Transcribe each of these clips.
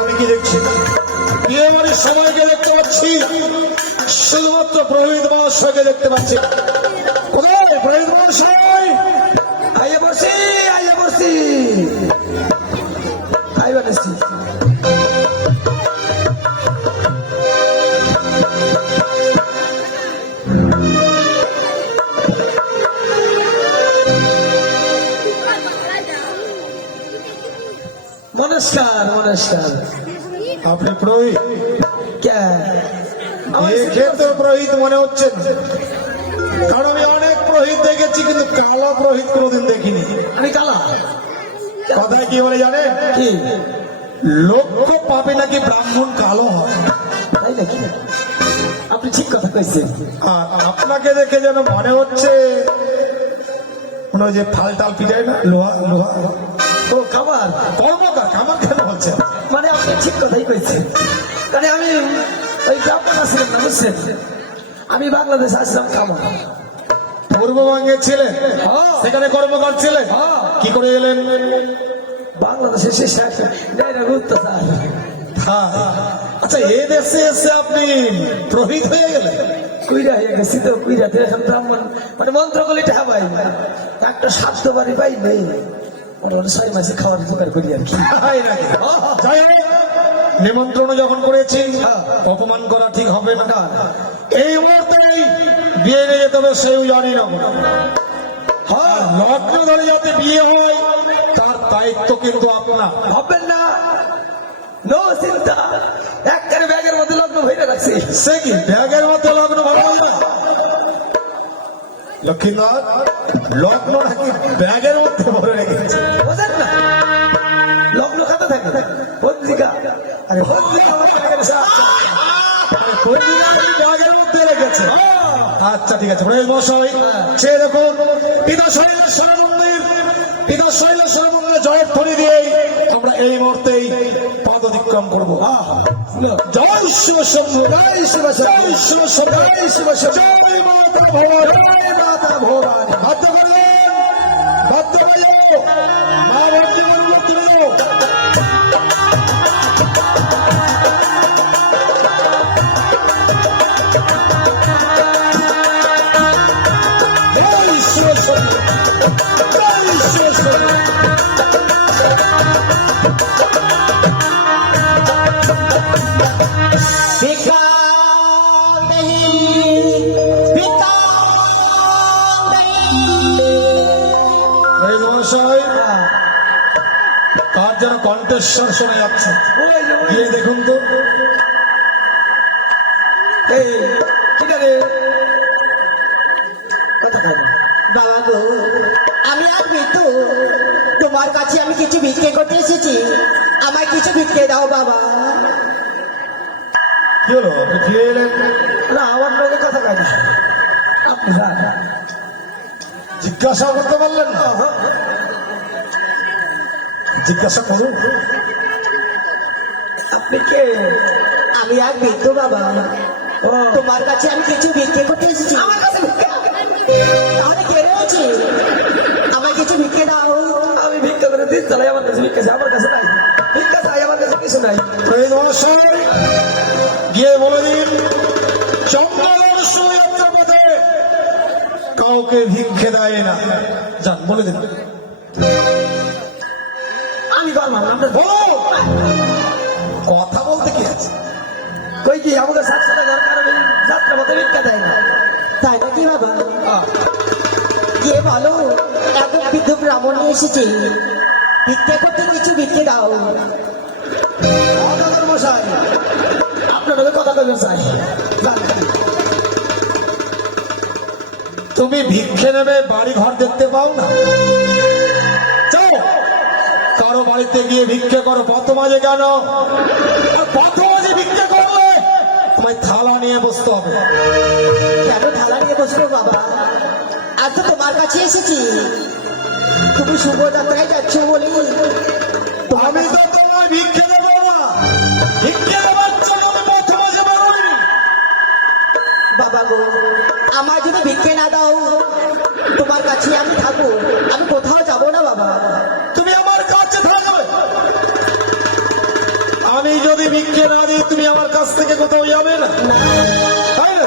আমি কি দেখছি বিয়ে বাড়ির সবাইকে দেখতে পাচ্ছি, শুধুমাত্র পুরোহিত মহাশয়কে দেখতে পাচ্ছি। কোথায় পুরোহিত মহাশয়? আইয়া বসি আইবা দেখছি। নমস্কার নমস্কার। আপনি পুরোহিত? ক্ষেত্রে পুরোহিত মনে হচ্ছে, কারণ আমি অনেক পুরোহিত দেখেছি কিন্তু কালো পুরোহিত কোনোদিন দেখিনি। আমি কালা? কথায় কি বলে জানেন? কি লক্ষ্য পাবে নাকি ব্রাহ্মণ কালো হয়, তাই নাকি? আপনি ঠিক কথা কইছেন। আর আপনাকে দেখে যেন মনে হচ্ছে মনে হয় যে ফাল টাল পিটায় না, লোহা লোহা। ও কামার? কর্মকার কামার কেন বলছে? মানে আপনি ঠিক কথাই কইছেন। মানে আমি ওই ব্রাহ্মণ ছিলাম না, বুঝছেন? আমি বাংলাদেশে আসলাম কামার। পূর্ববঙ্গে ছিলেন, সেখানে কর্মকার ছিলেন, কি করে এলেন বাংলাদেশে? শেষে ঘুরতে স্যার। আচ্ছা, এ দেশে এসে আপনি প্রহিত হয়ে গেলেন? কুইরা হয়ে গেছি তো, কুইরাতে এখন ব্রাহ্মণ মানে মন্ত্র করলে ঠেহা পাই একটা স্বার্থ বাড়ি পাই নেই, 6 মাসে খাওয়ার জোগাড় করি আর কি। যাই হোক, নিমন্ত্রণ যখন করেছি অপমান করা ঠিক হবে না। এই মুহূর্তে বিয়ে নিয়ে যেতে হবে সেও জানি না। লগ্ন ধরে যাতে বিয়ে হয় তার দায়িত্ব কিন্তু আপনার। ভাববেন না, নো চিন্তা, একবারে ব্যাগের মধ্যে লগ্ন ভরে রাখছি। সে কি ব্যাগের মধ্যে লগ্ন ভরা না? লক্ষ্মীনাথ, লগ্ন নাকি ব্যাগের মধ্যে ভরে রেখেছে? বোঝেন না, লগ্ন খাতা থাকে পত্রিকা, আরে পত্রিকা আমার ব্যাগের সাথে ব্যাগের মধ্যে রেখেছে। আচ্ছা ঠিক আছে মশাই, সে দেখুন পিতা শৈলেশ্বর মন্দির জয়ের ধ্বনি দিয়ে আমরা এই মুহূর্তেই পদ অতিক্রম করবো। জয় শিব শম্ভু, জয় শিব জয় শিব জয় শিব জয় মাতা ভবানী, জয় মাতা ভবানী। বাধ্য করলেন, বাধ্য করল মা ভক্তি মনোমুক্তি হল। তার যেন কণ্ঠস্বর শোনা যাচ্ছে, গিয়ে দেখুন তো। বাবা গো, আমি আর মৃত্যু, তোমার কাছে আমি কিছু ভিক্ষে করতে এসেছি, আমায় কিছু ভিক্ষে দাও বাবা। কি হলো, আপনি ফিরে এলেন? না, আমার লোকের কথা কাজ জিজ্ঞাসা করতে পারলেন না? জিজ্ঞাসা করুন। আপনি কে? আমি আর মৃত্যু বাবা, তোমার কাছে আমি কিছু ভিক্ষে করতে এসেছি। আমার কাছে আমি কে রয়েছি, আমায় কিছু ভিক্ষে দাও। আমি ভিক্ষা করে দিন চালাই, আমার কাছে ভিক্ষা আমার কাছে নাই, ভিক্ষা চাই, আমার কাছে কিছু নাই। গিয়ে বলে দিন চন্দ্রের সুয়াত্রা পথে কাউকে ভিক্ষে দেয় না, যান বলে দিন। আমি করলাম, আমরা কথা বলতে কি আছে? কই কি আমাকে 700 টাকা দরকার, আমি যাত্রা মতো ভিক্ষা দেয় না। তাই নাকি বাবা? আহ, গিয়ে বলো এত বৃদ্ধ ব্রাহ্মণ নিয়ে এসেছে, ভিক্ষা করতে কিছু ভিক্ষে দাও। দাদার মশাই আপনার লোকের কথা কইবেন চাই যান। তুমি ভিক্ষে নেবে, বাড়ি ঘর দেখতে পাও না? যাও কারো বাড়িতে গিয়ে ভিক্ষে করো। কত মাঝে কেন? আর কত মাঝে ভিক্ষে করলে তোমায় থালা নিয়ে বসতে হবে। কেন ঢালা নিয়ে বসলো বাবা? আজ তো তোমার কাছে এসেছি, তুমি শুভ যাত্রায় যাচ্ছ বলি আমি তো তোমায় ভিক্ষে দেবো না। ভিক্ষে দেওয়ার জন্য আমি পথে মাঝে বেরোই। বাবা গো, আমার যদি ভিক্ষে না দাও তোমার কাছে আমি থাকবো, আমি কোথাও যাব না বাবা। তুমি আমার কাছে থাকবে। আমি যদি ভিক্ষে না দিই তুমি আমার কাছ থেকে কোথাও যাবে না, তাই না?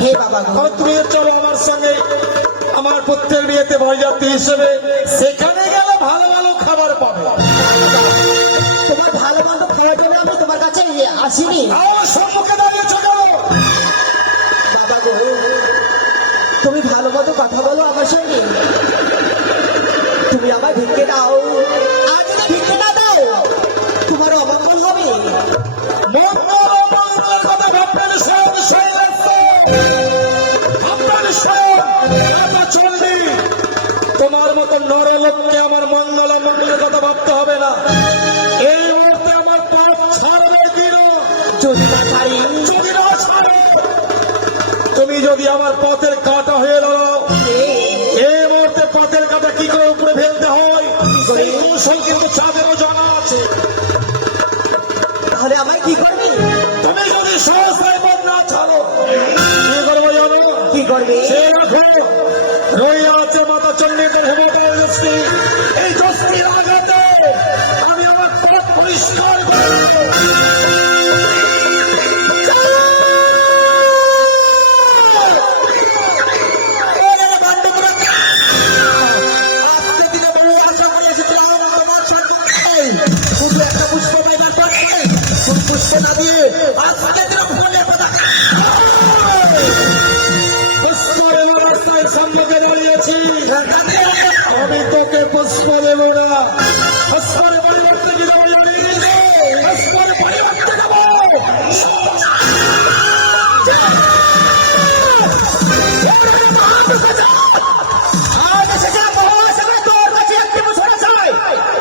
হে বাবা গো, আর তুমি চলো আমার সঙ্গে আমার প্রত্যেক বিয়েতে বরযাত্রী হিসেবে। সেখানে গেলে ভালো ভালো খাবার পাবে। তোমার ভালো মন্দ খাওয়ার জন্য আমি তোমার কাছে আসিনি আমার সম্মুখে দাঁড়িয়েছো কেন? বাবা গো। তুমি ভালো মতো কথা বলো আমার সঙ্গে, তুমি আমার ভিক্ষে দাও। আর যদি ভিক্ষে না দাও তোমার অমঙ্গল হবে। মঙ্গল অমঙ্গলের কথা ভাববেন সব শৈলাস্য। ভাববেন সব এত চণ্ডী। তোমার মতো নরলোককে আমার মঙ্গল অমঙ্গলের কথা ভাবতে হবে না। এই মুহূর্তে আমার পথ ছাড়বে দিন। যদি না ছাড়ি যদি না ছাড়ে, তুমি যদি আমার পথের কাঁটা হয়ে দাঁড়াও, এই মুহূর্তে পথের কাঁটা কি করে উপরে ফেলতে হয় সেই কৌশল কিন্তু চাঁদেরও জানা আছে। তাহলে আমায় কি করবে? তুমি যদি সহসায় পথ না ছাড়ো কি করবো জানো? কি করবে? সে রাখো রইয়া আছে মাতা চণ্ডীদের হেমতী। এই যষ্টির আঘাতে আমি আমার পথ পরিষ্কার করবো। সম্মুখে দাঁড়িয়েছি, আমি তোকে পুষ্প দেব না। পুষ্পের পরিবর্তে কি দেবো জানিস? পুষ্পের পরিবর্তে দেবো আজ এসেছে মহাসভা, তোর কাছে একটি মুসরা চাই,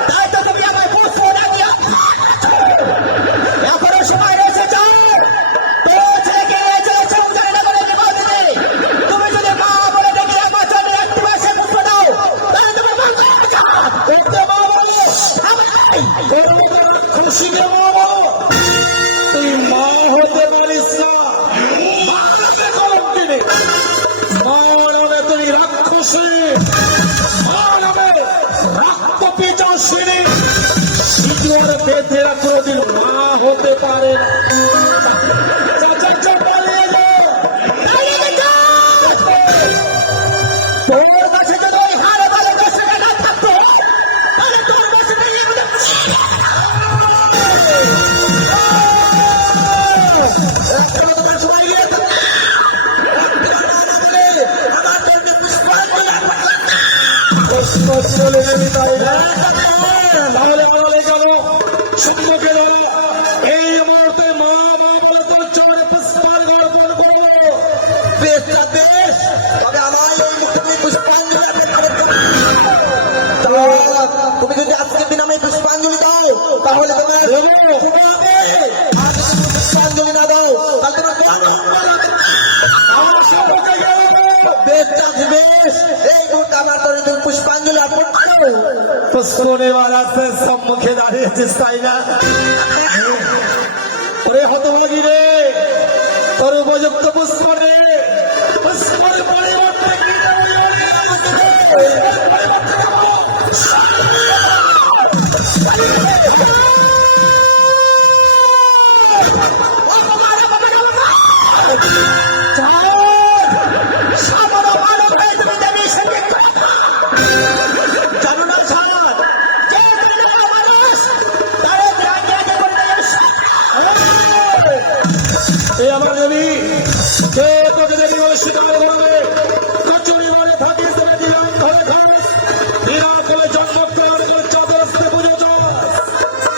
তাই তো তুমি আমায় পুষ্প ডাকিয়া এখনো সময় রয়েছে। যাও তোর ছেলেকে নিয়ে চলে চৌচারিনগরে বিবাহ দিতে। তুমি যদি মা বলে ডেকে আমার জন্য একটি মাসে পুষ্প দাও তাহলে তোমার মঙ্গল হবে। করতে পারবো না। করবো তো খুশিকে মা বলো। তুই মা হতে পারিস না। মা হতে কলঙ্কিনী। মা নামে তুই রাক্ষসী। মা নামে রক্ত পিচাসিনী। শিশুর বেদেরা কোনোদিন মা হতে পারে না। চাচা চা পালিয়ে যাও। তোর কাছে যদি ওই হাড়ে ভালো দশটা না থাকতো তাহলে তোর কাছে নিয়ে আমাদের রাত্রে মতো তার সময় গিয়ে প্রশ্ন চলে গেলি তাই না? তাহলে বলে গেল সম্মুখে দাও। এই মুহূর্তে মা মা বলে তোর চোখে পুষ্পার্ঘ অর্পণ করবো। বেশটা বেশ, তবে আমার এই মুখে তুমি পুষ্পাঞ্জলি অর্পণ করতে হবে। তুমি যদি আজকের দিন আমায় পুষ্পাঞ্জলি দাও তাহলে তোমার শুভ হবে। আর যদি তুমি পুষ্পাঞ্জলি না দাও তাহলে তোমার কোনো মঙ্গল হবে না। আমার সম্মুখে গেল বেশটা বেশ, এই মুহূর্তে আমার তোর তুমি পুষ্পাঞ্জলি অর্পণ করো। পুষ্প নেওয়ার আছে সম্মুখে দাঁড়িয়েছিস তাই না? ওরে হতভাগী রে, তোর উপযুক্ত পুষ্প রে। পুষ্পের পরিবর্তে কি দেবো জানিস? পরিবর্তে দেবো সামনে ভালো হয়ে তুমি দেবী সঙ্গে জানো না ছাড় যে দুনিয়া মানুষ তারে জানিয়ে করে দেয়। এই আমার দেবী কে যদি বলে শিকার করবে কচুরি মানে থাকিস দিলাম ধরে খাস বিরাট করে জন্মগ্রহণ করে চতুর্থে পুজো চল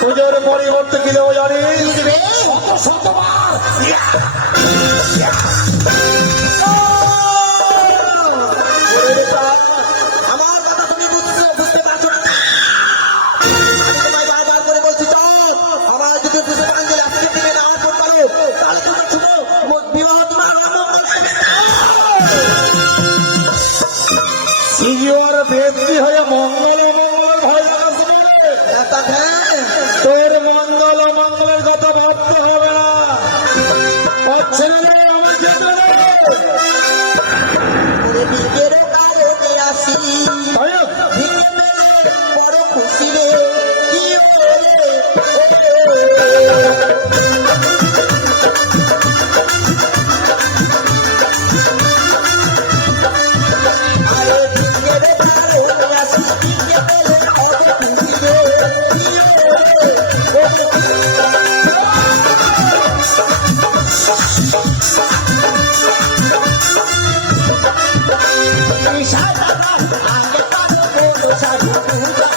পুজোর পরিবর্তে কি দেবো জানিস শত শতবার আমার কথা তুমি বুঝতে পারছো না আমি তোমায় বারবার করে বলছি চল আমার যদি পুষ্পাঞ্জলি আজকে দিনে না করতে পারো তাহলে তোমার শুভ বিবাহ তোমার সিজিওর ব্যক্তি হয়ে মঙ্গল মঙ্গল ভয় আসবে তোর মঙ্গল মঙ্গলের কথা ভাবতে হবে না পাচ্ছে না রে, আমি যেতে দেবো। নিজের কারণে আসি তাই না? ভিকে মেলে বড় খুশি রে কি বলে আরে নিজের কারণে আসি ভিকে মেলে বড় খুশি রে কি বলে সাদা আগে পালো বলো সাধু পূজা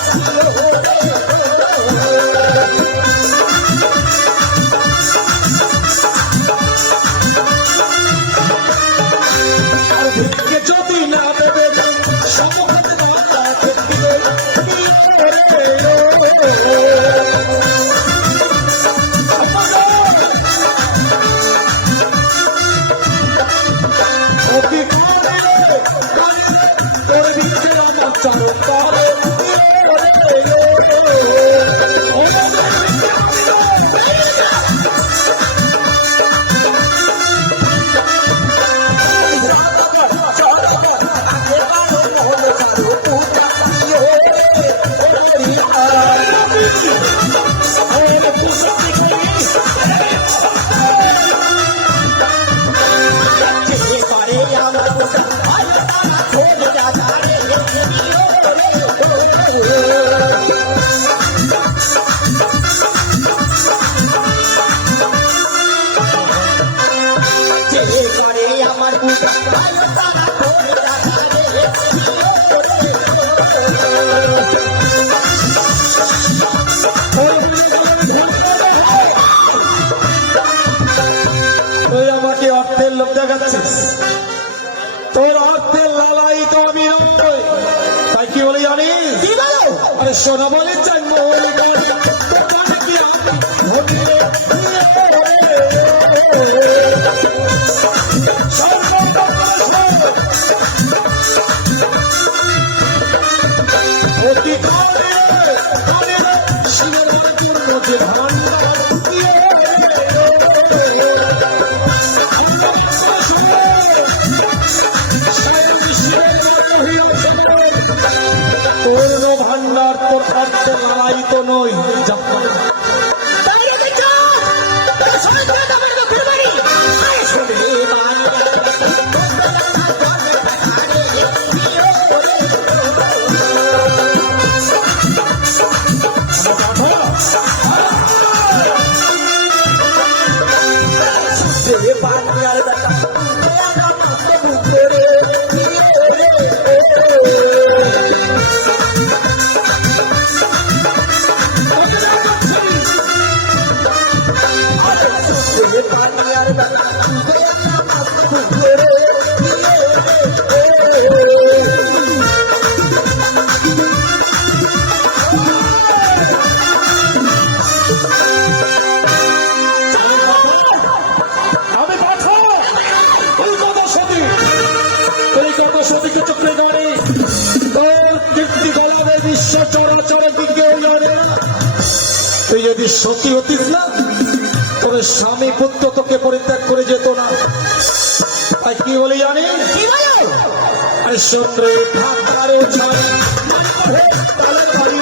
আর ভিক্ষে যদি না দেবে সমগ্র মাতা দেখবে তোর ভিক্ষে আমার চারো পারে আমার পূজা তুই আমাকে অর্থের লোক দেখাচ্ছিস তোর অর্থের লালাই তো আমি নয় তাই কি বলে জানিস কি বলো আরে সোনা বলে চাই মোহরি মধ্যে ভান্ডার পূর্ণ ভান্ডার তোর অর্থে লড়াই তো নই আমি পাঠাও কলকাতা সতী কলকাতা সতীকে চক্রে ধরে তোর কীর্তি গলাবে বিশ্ব চরাচর কি কেউ জানে না তুই যদি সতী হতিস না তোর স্বামী পুত্র তোকে পরিত্যাগ করে যেত না তাই কি বলে জানি কি বলো আরে সন্দ্রে ঠাকারে ছাড়ি তালে পারি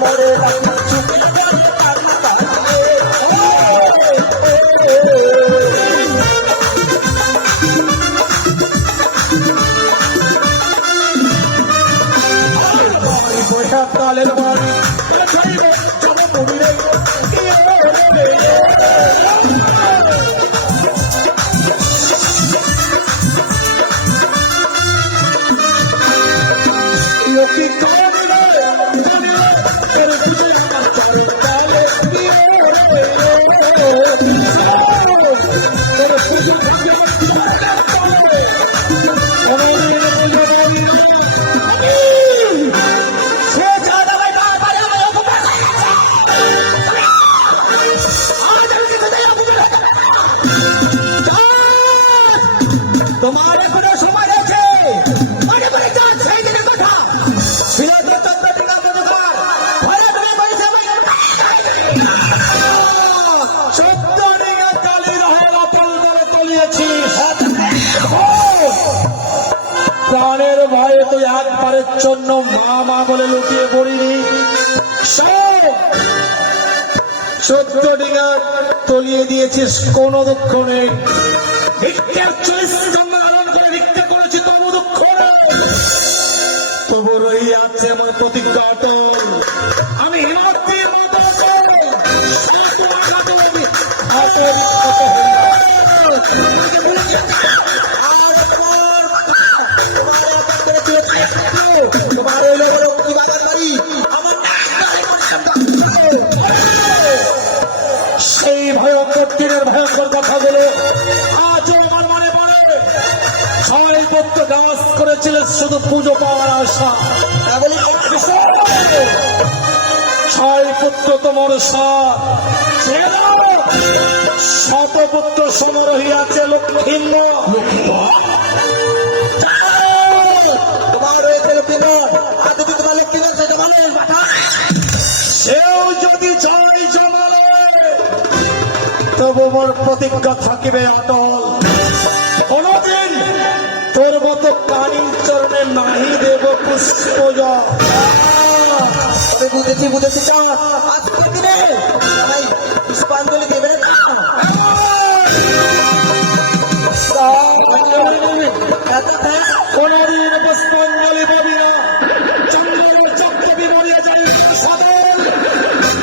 মরে রাখি চুপে যাবে পারি পারিয়ে। বাড়ি পয়সা তালের বাড়ি যাবো কবিরে কি করিবে তোর দিকে আমার চারি তালে সে জানা ভাই বারবার আমার উপরে আজ আমি কোথায় অপমান তোমার কোনো সময় আছে মনে করে যান সেই দিনের কথা সিরাজের চন্দ্র টিকা মধুকার ঘরে তুমি বসে সত্য ডিঙা কালি রহেল অপল দলে তলিয়েছিস প্রাণের ভয়ে তুই একবারের জন্য মা মা বলে লুকিয়ে পড়িনি সত্য ডিঙা তলিয়ে দিয়েছিস কোনো দুঃখ নেই ভিক্ষার 40 জন্ম আনন্দ করে ভিক্ষা করেছি তবু দুঃখ নেই তবু রই আছে আমার প্রতিজ্ঞা অটল আমি হিমাদ্রির মতো তোমার ওই লোকের প্রতিবাদ করি আমার সেই ভয়ঙ্কর তীরের ভয়ঙ্কর কথাগুলো আজও আমার মনে পড়ে সবাই পত্র গাছ করেছিলেন শুধু পুজো পাওয়ার আশা বলি ছয় পুত্র তোমার শতপুত্র সম রহিয়াছে লক্ষ্মীন্দ তোমার রয়েছে লক্ষ্মীগণ আর যদি তোমার লক্ষ্মীগণ সেটা ভালো পাঠা সেও যদি জয় জমালে তবু মোর প্রতিজ্ঞা থাকিবে অটল কোনদিন তোর মতো কানির চরণে নাহি দেব পুষ্প তবে বুঝেছি চল আজকের দিনে ভাই পুষ্পাঞ্জলি দেবে না কোনদিন পুষ্পাঞ্জলি দেবি না চন্দ্রের চক্রবি মরিয়া যাই সাধন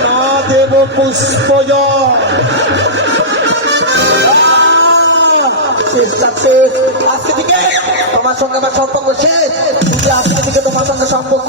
না দেব পুষ্প আজকে থেকে তোমার সঙ্গে আমার সম্পর্ক শেষ কিন্তু আজকে থেকে তোমার সঙ্গে সম্পর্ক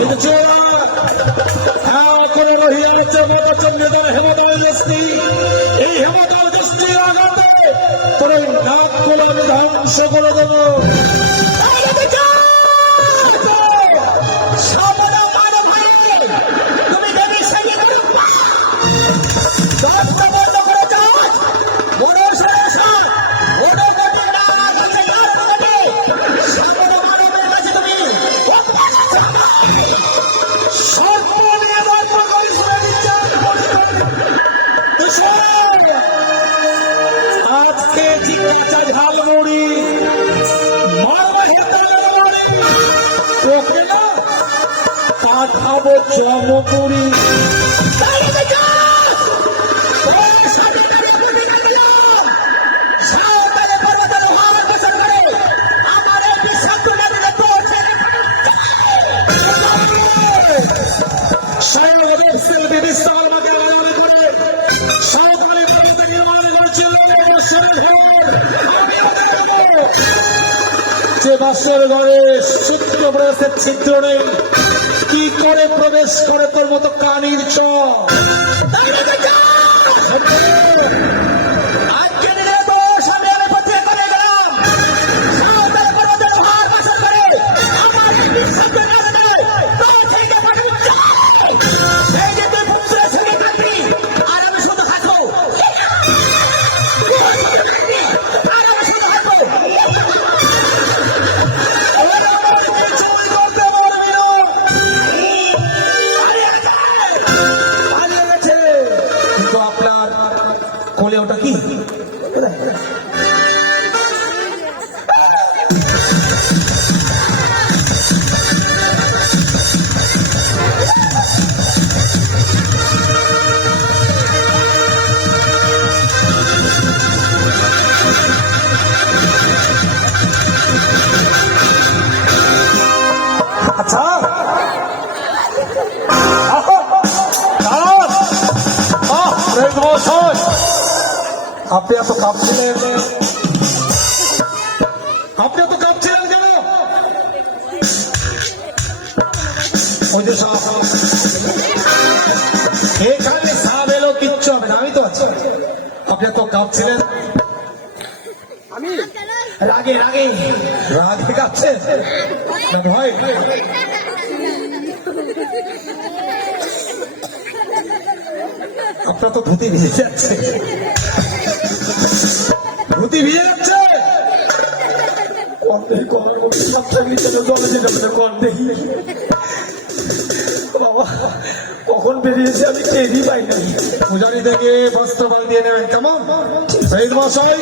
কিন্তু চোরা করে রহিয়াছে মতচন্দ্রের হেমদল দৃষ্টি। এই হেমদল দৃষ্টির আঘাতে তোর ওই নাক গুলো আমি ধ্বংস করে দেবো। আজকে জিজ্ঞাসা ঝালমুড়ি মারবে ওকে না পাঠাবো চমকুড়ি। যে বাসর ঘরে সূত্র প্রবেশের ছিদ্র নেই, কি করে প্রবেশ করে তোর মতো কানির চ। কোলে ওটা কি? আচ্ছা আপনি এত কাঁপছিলেন, আপনি এত কাঁপছিলেন কেন? ওই যে এখানে সাপ এলো, কিচ্ছু হবে না, আমি তো আছি। আপনি এত কাঁপছিলেন রাগে রাগে রাগে কাঁপছেন ভয়। আপনার তো ধুতি ভিজে যাচ্ছে, ধুতি ভিজে যাচ্ছে। বাবা কখন বেরিয়েছে আমি টেরই পাই না। পূজারি থেকে বস্ত্র পাল দিয়ে নেবেন, কেমন? শহীদ মশাই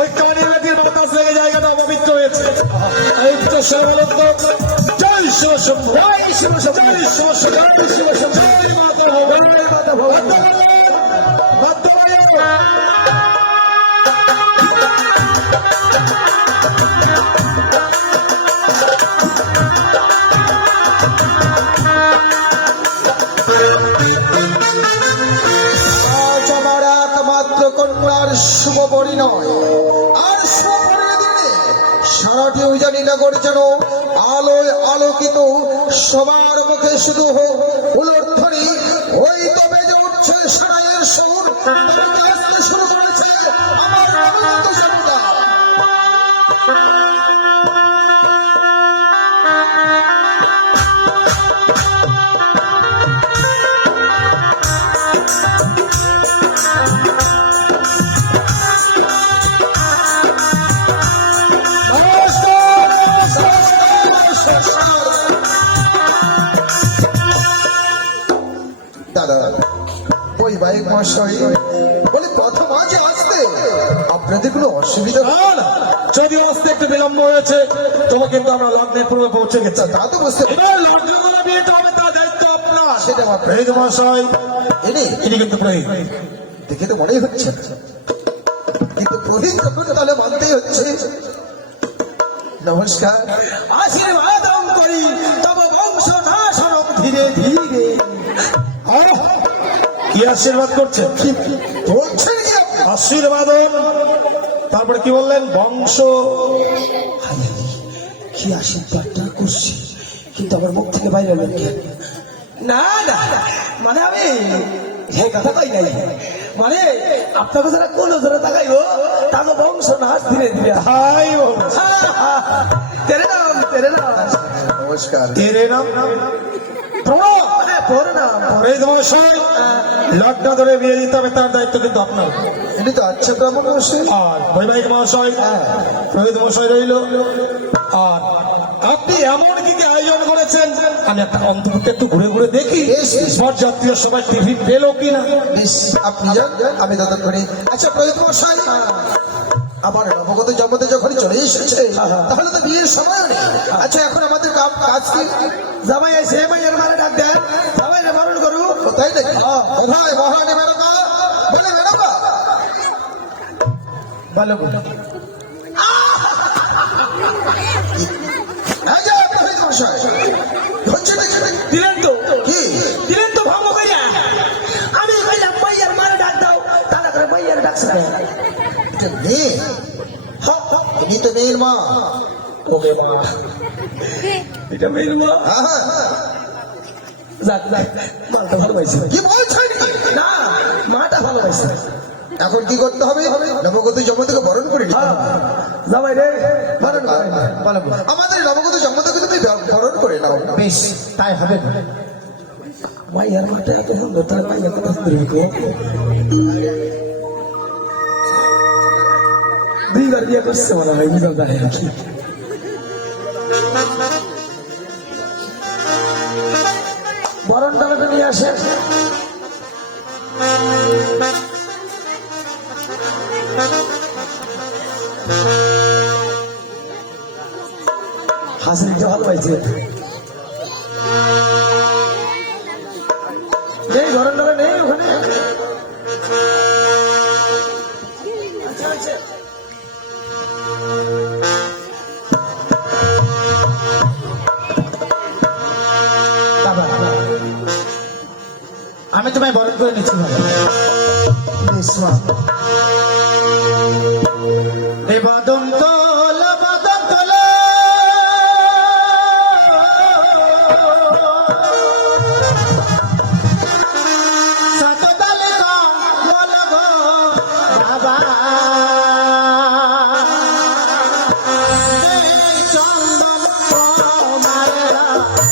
ওই কানের নদীর বাতাস লেগে জায়গাটা অপবিত্র হয়েছে। এই তো সর্বলোক জয় শিব শম্ভু, জয় শিব শম্ভু, জয় শিব শম্ভু, জয় শিব শম্ভু, জয় মাতা ভগবান, জয় মাতা ভগবান। কন্যার শুভ পরিণয় আর শুভ পরিণয় সারাটি উজানি নগর যেন আলোয় আলোকিত, সবার মুখে শুধু উলধ্বনি, ওই তবে যে উঠছে সারায়ের সুর শুরু করেছে আমার অনন্ত জনতা। দাদা ওই বাইক মশাই বলে প্রথম আজ আসতে আপনাদের কোনো অসুবিধা? না, যদিও আসতে একটু বিলম্ব হয়েছে, তবে কিন্তু আমরা লগ্নের পূর্বে পৌঁছে গেছি। তা তো বুঝতে এবার লগ্ন করে বিয়েতে হবে, তার দায়িত্ব আপনার। সেটা আমার শহীদ মশাই ইনি কিন্তু প্রহীদ। দেখে তো মনেই হচ্ছে, কিন্তু প্রহীদ যখন তাহলে মানতেই হচ্ছে। নমস্কার, আশীর্বাদ করি তব বংশ নাশ হোক ধীরে ধীরে। কি আশীর্বাদ করছেন? বলছেন কি আপনি? আশীর্বাদ, তারপরে কি বললেন? বংশ। কি আশীর্বাদটা করছি, কিন্তু আমার মুখ থেকে বাইরে হলো কি? না না মানে আমি সেই কথা কই নাই, মানে আপনাকে যারা কোন যারা তাকাইব তাকে বংশ নাশ ধীরে ধীরে হাই বল তেরে নাম নমস্কার। তেরে নাম প্রণব। তোর নাম এই মহাশয় লগ্ন ধরে বিয়ে দিতে হবে, তার দায়িত্ব কিন্তু আপনার। ইনি তো আচ্ছা ব্রাহ্মণ মশাই। আর বৈবাহিক মহাশয় রোহিত মহাশয় রইল। আর আপনি এমন কি কি আয়োজন করেছেন, আমি একটা অন্তর্ভুক্ত একটু ঘুরে ঘুরে দেখি বরযাত্রীয় সবাই টিভি পেল কিনা। বেশ, আপনি যান, আমি ততক্ষণে। আচ্ছা প্রদীপ মশাই, আমার নবগত জন্মতে যখন চলে এসেছে তাহলে তো বিয়ের সময় নেই। আচ্ছা এখন আমাদের কাজ কি? জামাই এসে মাইয়ের মানে ডাক দেন, জামাই রে বারণ করু। তাই নাকি? কোথায় মহারানী মেনকা? বলে মেনকা। ভালো বলো। এই যে প্রদীপ মশাই, হচ্ছে নাকি? দিলেন তো কি? দিলেন তো ভালো কইরা। আমি কইলাম মাইয়ের মানে ডাক দাও, তাহলে করে মাইয়ের ডাকছে না। এটা মেয়ে? তুমি তো মেয়ের মা। ওকে মা, এটা মেয়ের মা। হ্যাঁ, যাক যাক, মাটা ভালো পাইছে। কি বলছেন? না, মাটা ভালো পাইছে। এখন কি করতে হবে? নবগত জন্মদিকে বরণ করে নিতে হবে। জামাই রে বারণ করে। ভালো বলো। আমাদের নবগত জন্মদিকে তুমি বরণ করে নাও। বেশ, তাই হবে। মাইয়ার মাটা এত সুন্দর, তার মাইয়ার কথা শুনবে। দুইবার বিয়ে করছে মনে হয়, বুঝাও দাঁড়িয়ে রাখি। বরণ ডালাটা নিয়ে আসেন। হাসিটা ভালো পাইছে। নেই বরণ ডালা নেই ওখানে। আচ্ছা, আচ্ছা। বাবা, আমি তোমায় বরণ করে নিচ্ছি বাবা। বাদন তোলা বাদন তোলা, সাতদালে বলো গো বাবা, চন্দন মারা বাবা,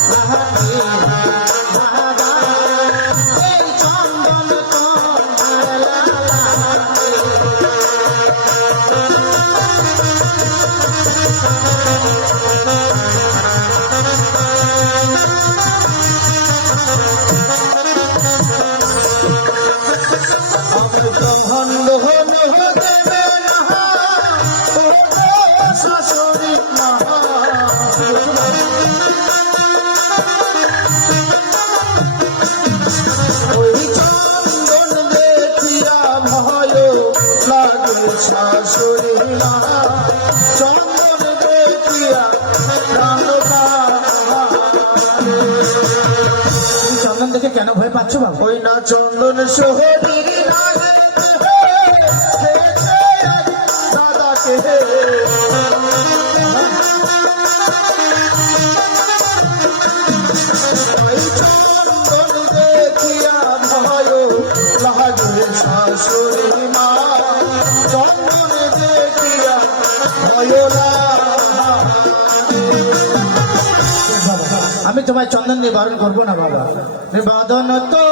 চন্দন ব্রহ্মাণ্ড দেবে না শাশুড়ি মা, ওই চন্দন দেখিয়া ভয় লাগে শাশুড়ি মা, চন্দন দেখিয়া প্রাণ চন্দন দেখে কেন ভয় পাচ্ছ বাবা? ওই না চন্দন সোহের দাদাকে চন্দন দেখিয়া ভয় লাগে শাশুড়ি মা, চন্দন দেখিয়া ভয় আমি তোমায় চন্দন দিয়ে বারণ করবো না বাবা। বাদন তো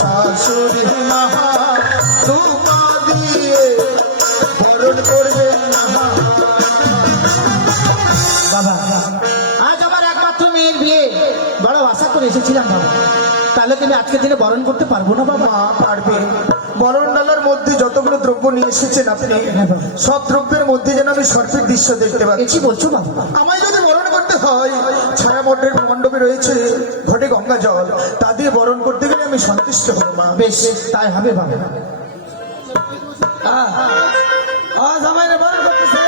শাশুড়ি মা, তোমা দিয়ে বরণ করবে না বাবা। আজ আমার একমাত্র মেয়ের বিয়ে, বড় আশা করে এসেছিলাম বাবা, তাহলে তুমি আজকের দিনে বরণ করতে পারবো না বাবা? পারবে। বরণ ডালার মধ্যে যতগুলো যতগুলো দ্রব্য নিয়ে এসেছেন আপনি, সব দ্রব্যের মধ্যে যেন আমি সর্পের দৃশ্য দেখতে পাচ্ছি। কি বলছো বাবা? আমায় যদি বরণ করতে হয়, ছায়া মণ্ডপে রয়েছে ঘটে গঙ্গা জল, তা দিয়ে বরণ করতে গেলে আমি সন্তুষ্ট হব মা। বেশ, তাই হবে বাবা। জামাই রে বরণ করতেছে।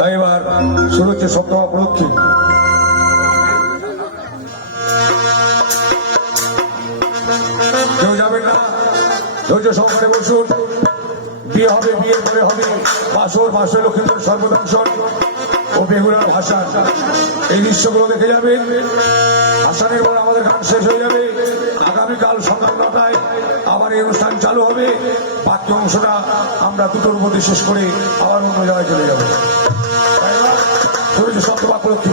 তাই এবার শুরু হচ্ছে সপ্তমা উপলক্ষে। কেউ যাবেন না, ধৈর্য সহকারে বসুন। বিয়ে হবে, বিয়ের পরে হবে বাসর, বাসর লক্ষ্মীপুর সর্বদংশন ও বেহুলার ভাষা। এই দৃশ্যগুলো দেখে যাবেন। ভাসানের পর আমাদের গান শেষ হয়ে যাবে। আগামীকাল সকাল 9টায় আবার এই অনুষ্ঠান চালু হবে। বাকি অংশটা আমরা দুটোর মধ্যে শেষ করে আবার অন্য জায়গায় চলে যাবো। সপ্তমা উপলক্ষে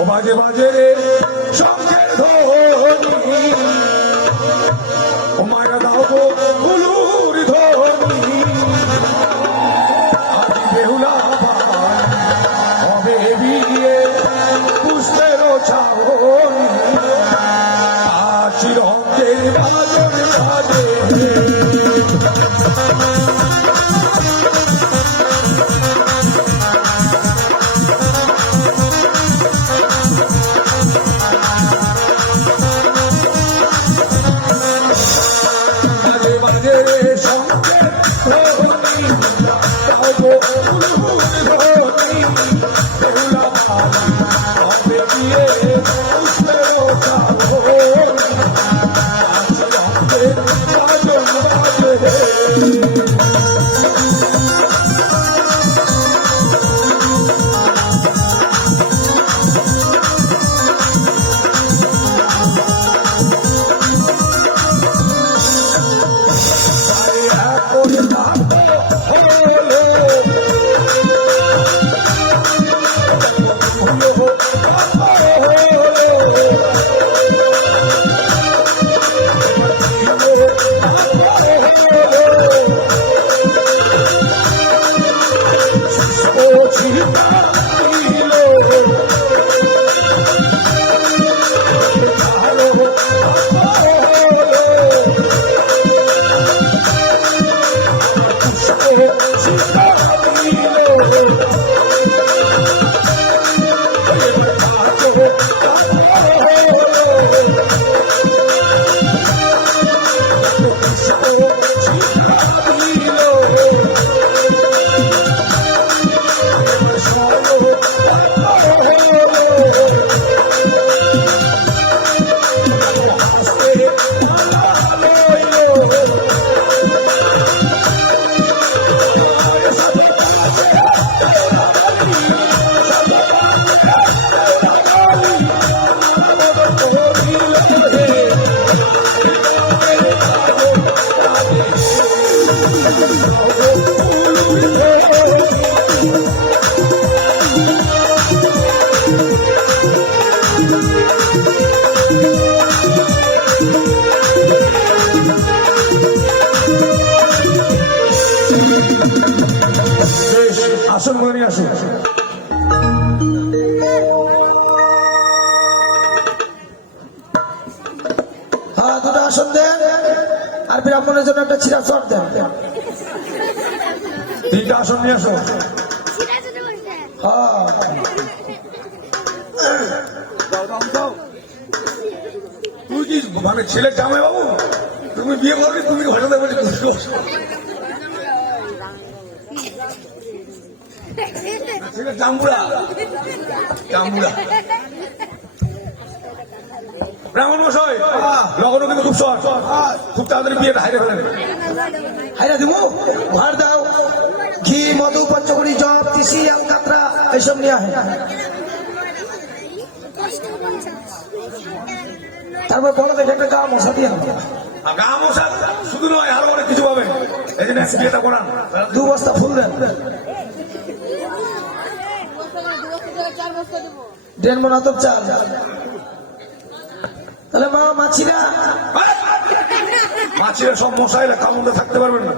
ও বাজে বাজে রে শঙ্খের ধ্বনি, ও মায়া দাও গো ফুলুর ধ্বনি। আজ বেহুলা হবে বিয়ে পুষ্পের ছাউনি, আছি রঙের বাজর বাজে। আসুন মনে আসুন। হ্যাঁ, দুটো আসন দেন আর ব্রাহ্মণের জন্য একটা ছিঁড়া চট দেন। 3টা আসন নিয়ে আসো। হ্যাঁ, তুই কি মানে ছেলে জামাই বাবু, তুমি বিয়ে করবি, তুমি ঘরে দেবে। জাম্বুড়া জাম্বুড়া ব্রাহ্মণ মশাই, লগন কিন্তু খুব সহজ, খুব তাড়াতাড়ি বিয়েটা হাইরে ফেলে। হাইরা দিব, ভার দাও, ঘি, মধু, পঞ্চকড়ি, জব, তিসি, আম, কাতরা এইসব নিয়ে আহে। তারপর বলো দেখে একটা গা মশা দিয়ে হবে আর গা মশা শুধু নয়, আরো অনেক কিছু পাবেন। এই জন্য বিয়েটা করান। 2 বস্তা ফুল দেন, 1.5 মণ আতপ চাল। তাহলে মা মাছিরা মাছিরা সব মশাইরা কামড়ে থাকতে পারবেন না,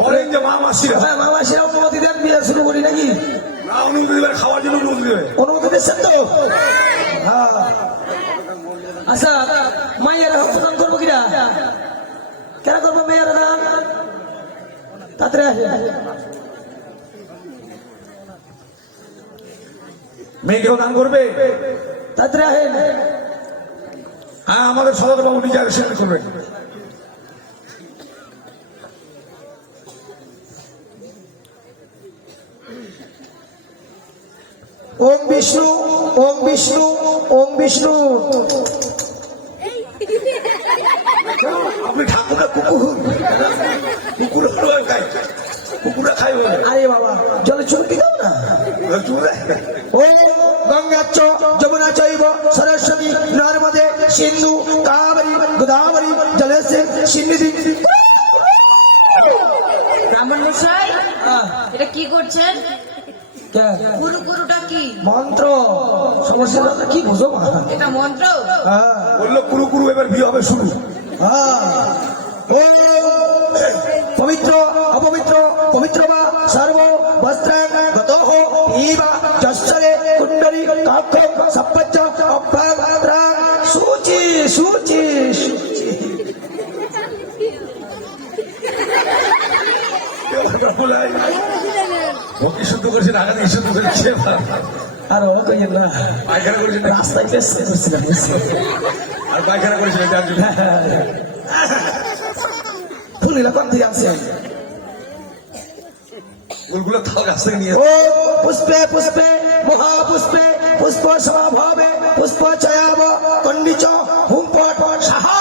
বলেন যে মা মাছিরা। হ্যাঁ মা মাছিরা অনুমতি দেন, বিয়ে শুরু করি নাকি? না, অনুমতি দেবে, খাওয়ার জন্য অনুমতি দেবে। অনুমতি দিচ্ছেন তো? হ্যাঁ। আচ্ছা মাইয়ারা প্রদান করবো কিনা? কেন করবো মেয়েরা দান? তাড়াতাড়ি আসে। মেয়েকেও দান করবে? তাড়াতাড়ি আসেন। হ্যাঁ, আমাদের সদর বাবু নিজে আগে সেখানে করবেন। ওম বিষ্ণু, ওম বিষ্ণু, ওম বিষ্ণু। আপনি ঠাকুরা কুকুর, কুকুরে খায়, কুকুরে খাই বলে আরে বাবা জলে চুমকি দাও না। ও গঙ্গা চ যমুনা চৈব সরস্বতী নর্মদে সিন্ধু কাবেরী গোদাবরী জলেস্মিন সন্নিধিং। ব্রাহ্মণ মশাই, এটা কি করছেন? গুরু গুরুটা কি মন্ত্র। সমস্যা কি বুঝো মা? এটা মন্ত্র? বললো কুরু কুরু, এবার বিয়ে হবে শুরু। পবিত্র অপবিত্র পবিত্র বা সর্ব বস্ত্রাং গতঃ ইবা যশ্বরে কুণ্ডলী কাক্ষং সপ্পচ্চ অভ্যন্ত্রাং শুচি শুচি শুচি। ভক্তি শুদ্ধ করেছেন, আগামী শুদ্ধ করেছে, আর ও কইেন না, পায়খানা করেছেন, রাস্তায় বেশি করছিলাম। আর পায়খানা করেছেন যার জন্য। ফুলিলা কোন থেকে আসছে? ফুলগুলো থাল গাছ থেকে নিয়ে ও পুষ্পে পুষ্পে মহাপুষ্পে পুষ্প সমাভাবে পুষ্প চয়াব কন্ডিচ হুমপট সাহা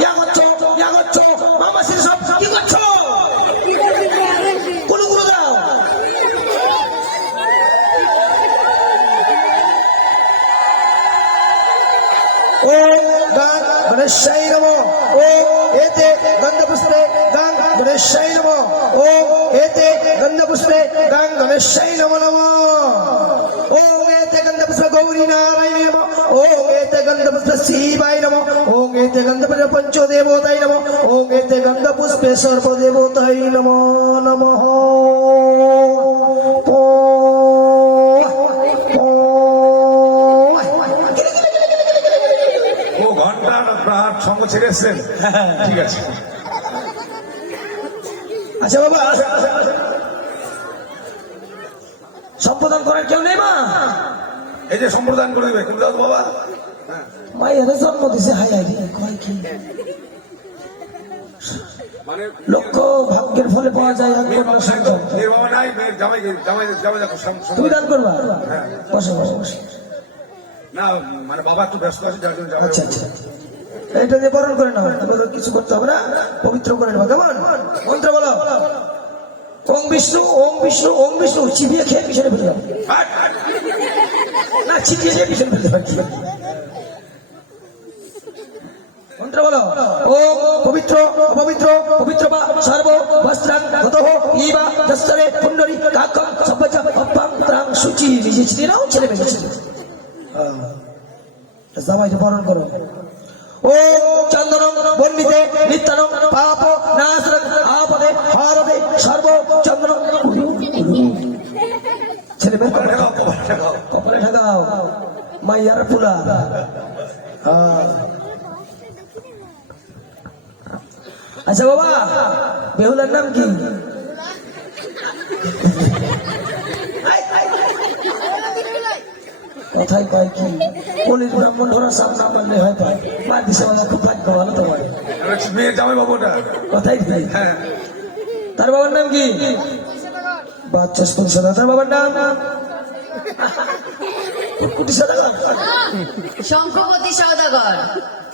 ইয়া করছো মামা শ্রী সব কি করছো? কোন গুরু দাও। ও গান গণেশাই নমো। ও এতে গন্ধপুষ্পে গান গণেশাই নমো। ও এতে গন্ধপুষ্পে গান গণেশাই নমো নমো। ওম এতে গন্ধপুষ্পে গৌরী নারায়ণী নমো। ওম এতে গন্ধপুষ্পে শিবাই নমো। ওম এতে গন্ধপুষ্পে পঞ্চদেবতাই নমো। ওম এতে গন্ধপুষ্পে সর্বদেবতাই নমো নমঃ। ও ঘন্টা আপনার সঙ্গ ছেড়ে এসছেন। ঠিক আছে, আচ্ছা বাবা সম্বোধন করার কেউ নেই মা? এই যে সম্প্রদান করে দেবে কিন্তু দাদু বাবা। মায়ের জন্ম দিছে হাই হাই কয় কি মানে লক্ষ ভাগ্যের ফলে পাওয়া যায় এক মেয়ের কন্যা বাবা নাই তো, সন্তান। মেয়ের বাবা নাই, মেয়ের জামাই জামাই জামাই দেখো তুমি দান করবা? বসো বসো বসো। না, মানে বাবা একটু ব্যস্ত আছে যার জন্য জামাই। আচ্ছা আচ্ছা এটা দিয়ে বরণ করে নাও, তুমি কিছু করতে হবে না, পবিত্র করে নেবা। কেমন মন্ত্র বলো? ওম বিষ্ণু ওম বিষ্ণু ওম বিষ্ণু। চিবিয়ে খেয়ে পিছনে ফেলে দাও না, চিবিয়ে খেয়ে পিছনে ফেলে দাও। মন্ত্র বলো? ওম পবিত্র অপবিত্র পবিত্র বা সর্ব বস্ত্রাং গতঃ ইবা যস্তরে কুণ্ডলী কাক্ষং সব্বচ অভ্যন্ত্রাং শুচি। নিজে ছিঁড়ে নাও, ছেলে বেঁচেছে। জামাইকে বরণ করো। ও চন্দনং বন্দিতে নিত্যানং পাপ নাশনং আপদে হারদে সর্ব চন্দনং। ছেলে বের করো, কপালে ঠাকাও মাইয়ার ফুলা। আচ্ছা বাবা বেহুলার নাম কি? কথাই কয় কি পুলিশ ব্রাহ্মণ ধরা সাপ না মানলে হয় পায়। মা দিশে খুব ভাগ্য ভালো তোমার। মেয়ের জামাই বাবুটা কথাই তাই। হ্যাঁ, তার বাবার নাম কি? বাচ্চা সদা। তার বাবার নাম কুটি সদাগর। শঙ্খপতি সওদাগর।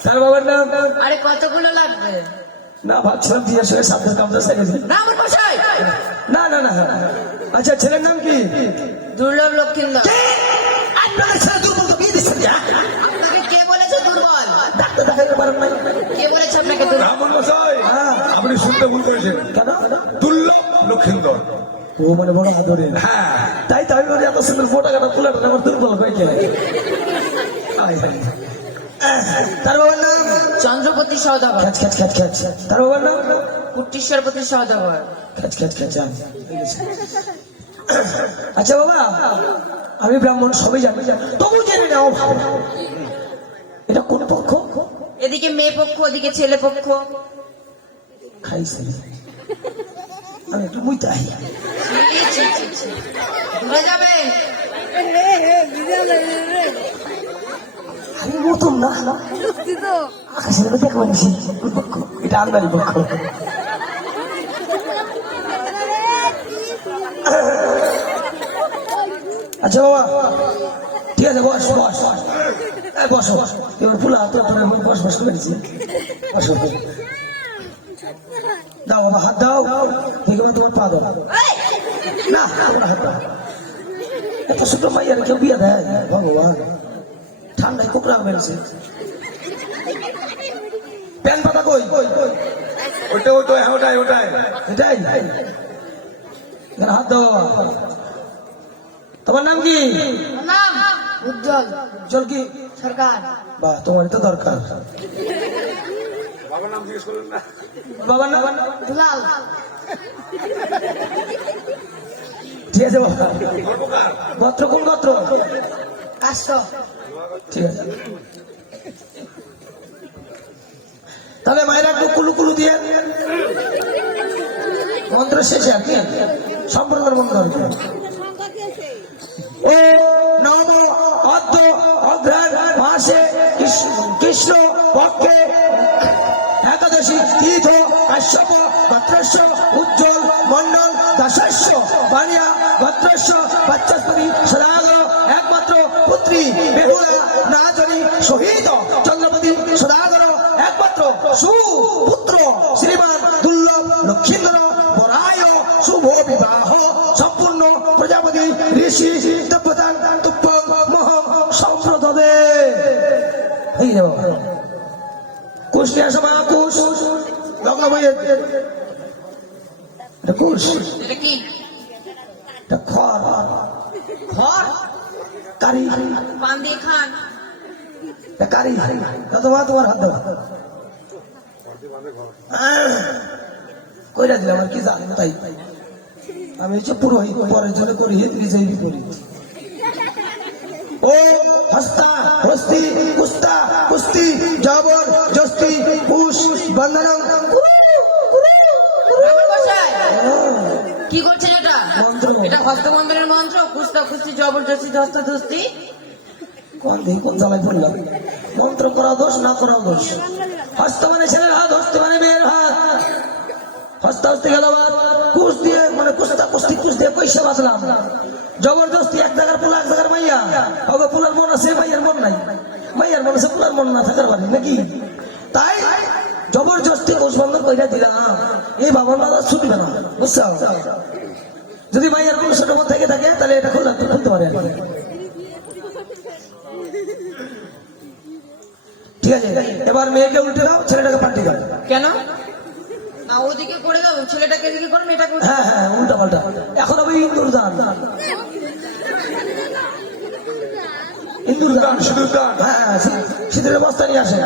তার বাবার নাম? আরে কতগুলো লাগবে? না ভাবছিলাম দিয়ে সঙ্গে সাবধান কামড়া সাইডে। না আমার মশাই। না না না। আচ্ছা ছেলের নাম কি? দুর্লভ লক্ষিন্দর। আপনাদের ছেলে দুর্বল তো বিয়ে দিচ্ছেন? আপনাকে কে বলেছে দুর্বল? ডাক্তার দেখাইতে পারেন নাই? কে বলেছে আপনাকে দুর্লভ? ব্রাহ্মণ মশাই হ্যাঁ। আপনি শুনতে ভুল করেছেন, কেন? দুর্লভ লক্ষিন্দর। ও মানে বড় আদরে। হ্যাঁ তাই তো আমি বলি এত সুন্দর ফোটা কাটা তুলাটা আমার দুর্বল হয়ে যায়। তার বাবার নাম চন্দ্রপতি সওদাগর, খ্যাচ খ্যাচ খ্যাচ খ্যাচ। তার বাবার নাম কুট্টিশ্বরপতি সওদাগর। খ্যাচ খ্যাচ খ্যাচ। আচ্ছা বাবা, আমি ব্রাহ্মণ সবই জানি, তবু জেনে নাও ভালো, এটা কোন পক্ষ? এদিকে মেয়ে পক্ষ, ওদিকে ছেলে পক্ষ। খাইছে আমি একটু মুইতাই। ছি, ছি, ছি, ছি। দূরে যাবে। আমি মতন না আকাশের মধ্যে দেখবো নিছি কোন পক্ষ? এটা আমদানি পক্ষ। আচ্ছা বাবা ঠিক আছে, বস বস এই বসো। এবার ফুলা তো বস বস করেছি। বসো দাও বাবা, হাত দাও, দেখো তোমার পা দাও। না তোমার হাত দাও। এত ছোট মাইয়ার কেউ বিয়ে দেয়? ভগবান, ঠান্ডায় কুকড়া মেরেছে। প্যান পাতা কই? ওইটা ওইটা ওটাই ওটাই এটাই এখানে হাত দাও। তোমার নাম কি? নাম উজ্জ্বল চল কি? সরকার। বা তোমারই তো দরকার। বাবার নাম জিজ্ঞেস করলেন না? বাবার নাম? দুলাল। ঠিক আছে বাবা। গোত্র কোন গোত্র? কাষ্ট। ঠিক আছে, তাহলে মায়েরা একটু কুলু কুলু দিয়ে মন্ত্র শেষে আর কি সম্পর্কের মন্ত্র। ও নব অদ্য অঘ্রাণ মাসে কৃষ্ণ পক্ষে একাদশী তীর্থ কাশ্যপ ভদ্রস্য উজ্জ্বল মন্ডল দাসস্য বানিয়া ভদ্রস্য বাচস্পতি সদাগর একমাত্র পুত্রী বেহুলা নাচনী সহিত চন্দ্রপতি সদাগর একমাত্র সুপুত্র শ্রীমান দুর্লভ লক্ষিন্দর বরায় শুভ বিবাহ সম্পূর্ণ প্রজাপতি ঋষি তপ্রদান তুপ্পং মহম সম্প্রদে। এই রে বাবা, কুশ নিয়ে আসো মা, কুশ লগাবো। এটা কুশ, এটা কি? এটা খড় ঘর কারি, পান দিয়ে খান। এটা কারি। তোমার তোমার হাত দাও। কইরা দিলাম আর কি জানি না, তাই আমি হচ্ছে পুরোহিত, পরের জন্য করি নিজেই বিপরীত। ও হস্তা হস্তি কুস্তা কুস্তি জবর জস্তি পুষ বন্ধনম। ব্রাহ্মণ মশাই, কি করছেন এটা? মন্ত্র। এটা হস্তবন্ধনের মন্ত্র। কুস্তা কুস্তি জবরদস্তি ধস্তাধস্তি। কোন দিকে কোন জ্বালায় পড়লাম? মন্ত্র করা দোষ, না করা দোষ। হস্ত মানে ছেলের হাত, হস্তি মানে মেয়ের হাত। হস্তা হস্তি গেল কুশ দিয়ে, মানে কুস্তা কুস্তি কুশ দিয়ে পয়সা বাঁচলাম। জবরদস্তি এক জায়গার পোলা এক জায়গার মাইয়া, হবে পোলার মন আছে মাইয়ার মন নাই, মাইয়ার মন আছে পোলার মন না থাকার পারি নাকি? তাই জবরদস্তি কোষ বন্ধন কইরা দিলাম। এই বাবার মাথা ছুটবে না, বুঝছো? যদি মাইয়ার কোনো ছোট মন থেকে থাকে তাহলে এটা খুলতে পারে। ঠিক আছে, এবার মেয়েকে উল্টে দাও, ছেলেটাকে পাল্টে দাও। কেন? না ওদিকে করে দাও, ছেলেটাকে এদিকে করো, মেয়েটাকে ওদিকে। হ্যাঁ হ্যাঁ, উল্টা পাল্টা। এখন আমি ইন্দুর দান, ইন্দুর দান, সিঁদুর দান। হ্যাঁ শীতের বস্তা নিয়ে আসে।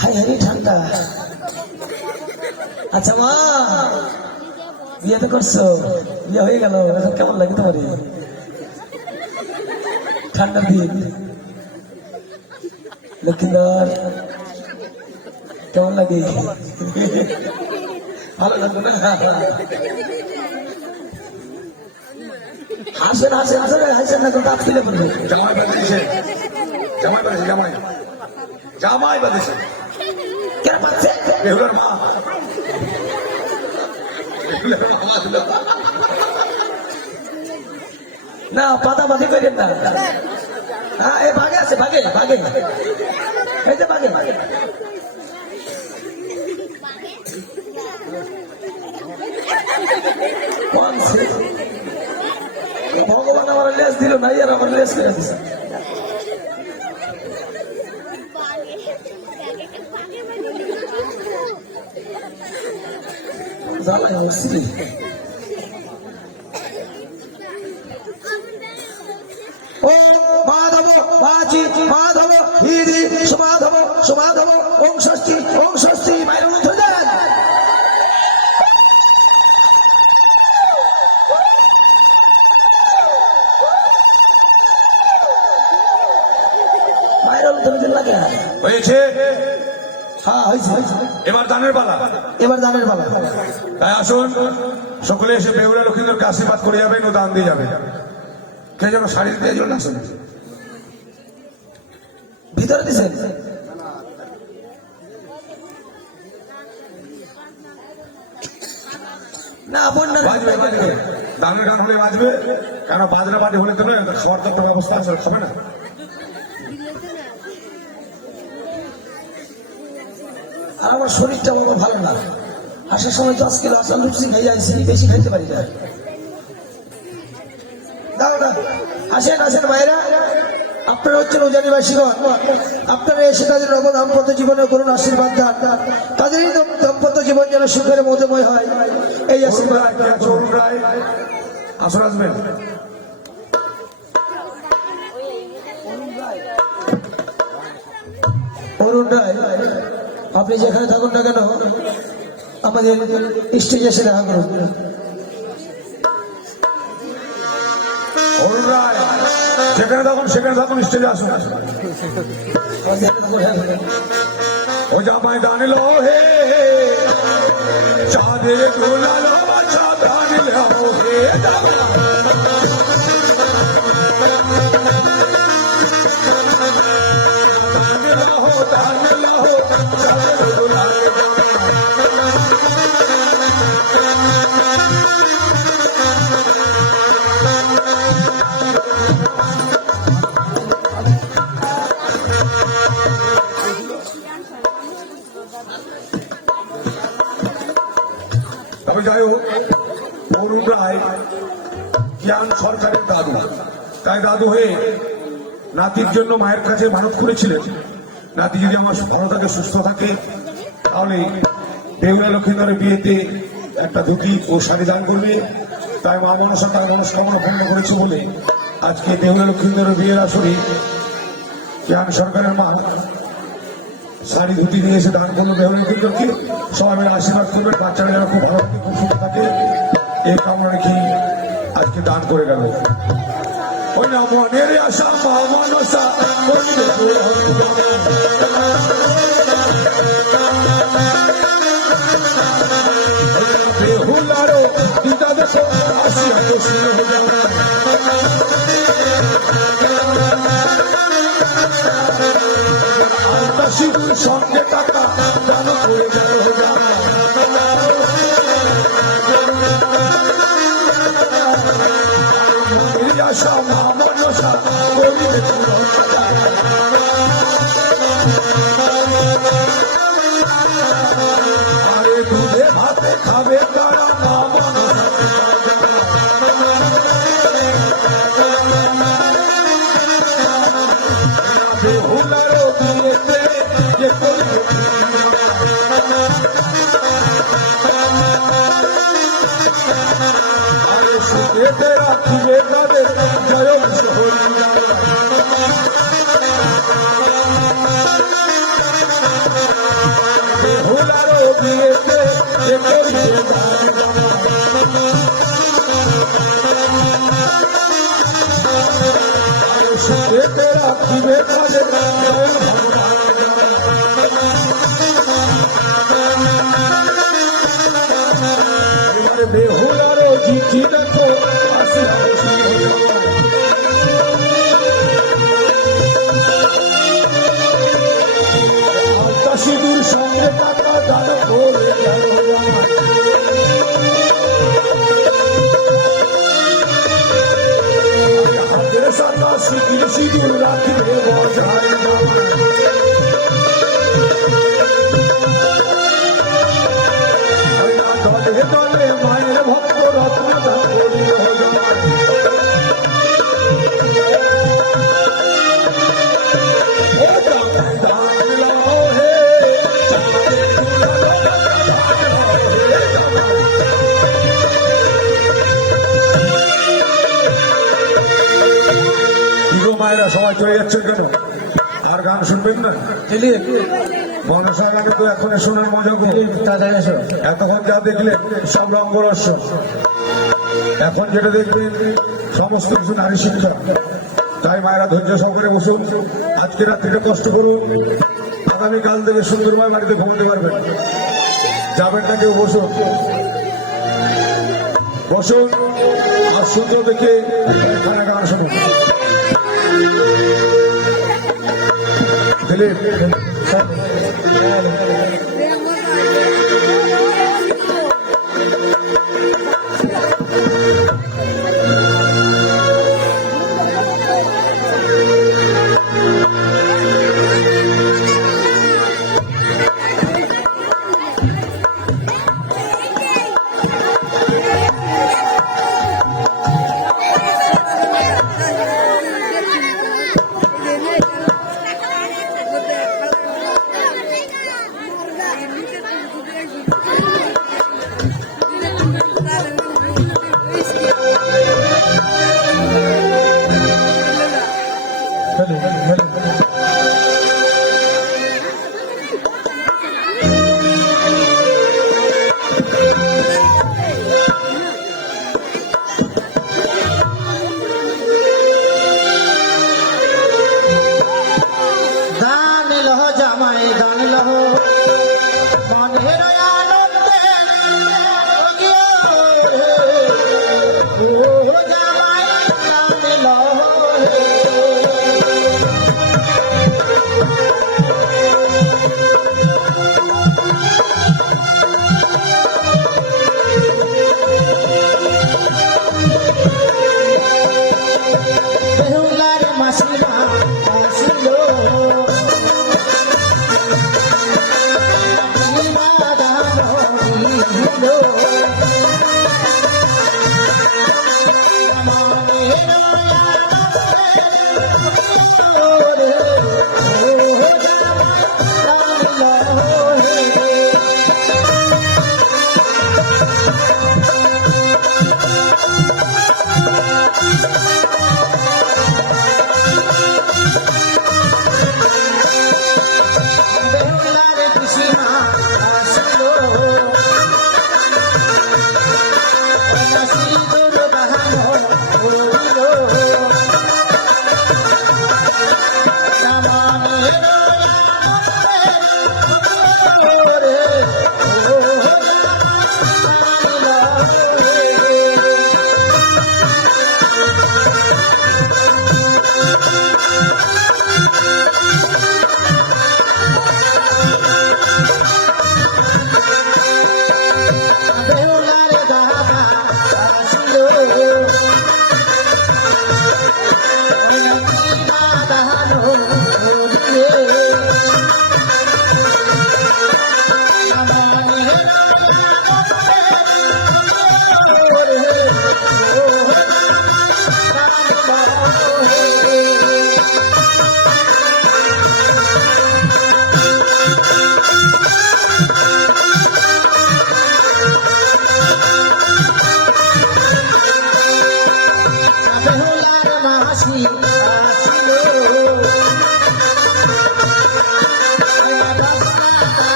হাই হাই ঠান্ডা। আচ্ছা মা, বিয়ে তো করছো, বিয়ে হয়ে গেল, এখন কেমন লাগে তোমার? ঠান্ডার দিন লক্ষ্মীন্দর কেমন লাগে? ভালো লাগবে না? হাসেন হাসেন হাসেন হাসেন না, দাঁত ফেলে পড়বে। জামাই বাঁধিয়েছে, জামাই বাঁধিয়েছে, জামাই জামাই বাঁধিয়েছে। কেন পাচ্ছে? বেহুলার মা, বেহুলার মা দিল। না পাতা বাঁধি করেন না। হ্যাঁ এই ভাগে আছে, ভাগে ভাগে, এই যে ভাগে ভাগে। কম সে লেস দিল না আর আমার লেস করে দিছে জ্বালায় অস্থির। ওম মাধব বাজি মাধব হিরি সমাধব সমাধব ওম ষষ্ঠী মায়ের মন্ত্র দেন। মায়ের মন্ত্র দিন লাগে হয়েছে হ্যাঁ হয়েছে হয়েছে। এবার দানের পালা। এবার দানের পালা। তাই আসুন সকলে এসে বেহুলা লক্ষ্মীদেরকে আশীর্বাদ করে যাবেন ও দান দিয়ে যাবেন। কে যেন শাড়ি দিয়ে জন্য আসেন ভিতরে দিছেন না বন্যার বাজবে বাজবে দানের গান হলে বাজবে কেন বাজনা বাজে হলে তো না খাওয়ার তো একটা ব্যবস্থা আছে খাবে না আর আমার শরীরটা আমার ভালো না আসার সময় 10 কিলো আসাম রুচি খাই যাইছি বেশি খাইতে পারি না দাও দাও আসেন আসেন ভাইরা আপনারা হচ্ছেন উজানিবাসীগণ আপনারা এসে তাদের নবদাম্পত্য জীবনে করুন আশীর্বাদ দান তাদেরই দাম্পত্য জীবন যেন সুখের মধুময় হয় এই অরুণ আশীর্বাদ রায় কে আছে? অরুণ রায় আসুন আসবেন অরুণ রায় আপনি যেখানে থাকুন না কেন আমাদের স্টেজে এসে দেখা করুন অরুণ রায় যেখানে থাকুন স্টেজে আসুন ও জামাই দান লো হে চাঁদের দোলালো বাছা দান লো হে দান লো চাঁদের দোলালো তবে যাই হোক অরুণ রায় জ্ঞান সরকারের দাদু তাই দাদু হয়ে নাতির জন্য মায়ের কাছে মানত করেছিলেন নাতি যদি আমার ভালো থাকে সুস্থ থাকে তাহলে বেহুলা লক্ষ্মীধরের বিয়েতে একটা ধুতি ও শাড়ি দান করবে তাই মা মনসা তার মনস্কামনা পূর্ণ করেছে বলে আজকে বেহুলা লক্ষ্মীধরের বিয়ের আসরে জ্ঞান সরকারের মা শাড়ি ধুতি নিয়ে এসে দান করলো বেহুলা লক্ষ্মীধরকে সবাই মিলে আশীর্বাদ করবে বাচ্চারা যেন খুব ভালো থাকে খুব সুন্দর থাকে এই কামনা রেখে আজকে দান করে গেল ওই না মনের আশা মা মনসা বেহুলারও দিদা দেখো আসিয়া খুশি হয়ে যাবে শিশুর সঙ্গে টাকা জানো করে গেল আশা মা মনসা করিবে আরে দুধে ভাতে খাবে তারা মা মনসা বেহুলারও বিয়েতে যে করবে আরে সুখেতে রাখিবে তাদের জয় বেহুলারও বিয়েতে যে করবে আরে সুখেতে রাখিবে তাদের জয় এবারে বেহুলারও চিঠি দেখো আসি খুশি হয়ে সিঁদুর সঙ্গে টাকা দান করে গেল হাতের সাথা সিঁদুর সিঁদুর রাখিবে বজায় দলে দলে মায়ের ভক্ত রত্ন দান করিল চলে যাচ্ছেন কেন? আর গান শুনবেন না? দিলীপ মনসা গানে তো এখন শোনার মজা করে। তাড়াতাড়ি এসো। এতক্ষণ যা দেখলেন সব রঙ্গরস্য, এখন যেটা দেখবেন সমস্ত কিছু নারী শিক্ষা। তাই মায়েরা ধৈর্য সহকারে বসুন, আজকে রাত্রিটা কষ্ট করুন, আগামীকাল থেকে সুন্দরময় বাড়িতে ঘুমতে পারবেন। যাবেন না কেউ, বসুন বসুন আর সুন্দর দেখে এখানে গান শুনুন। দিলীপ দান লহ জামাই দান লহ মনের আনন্দে ও জামাই দান লহ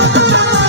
Thank you.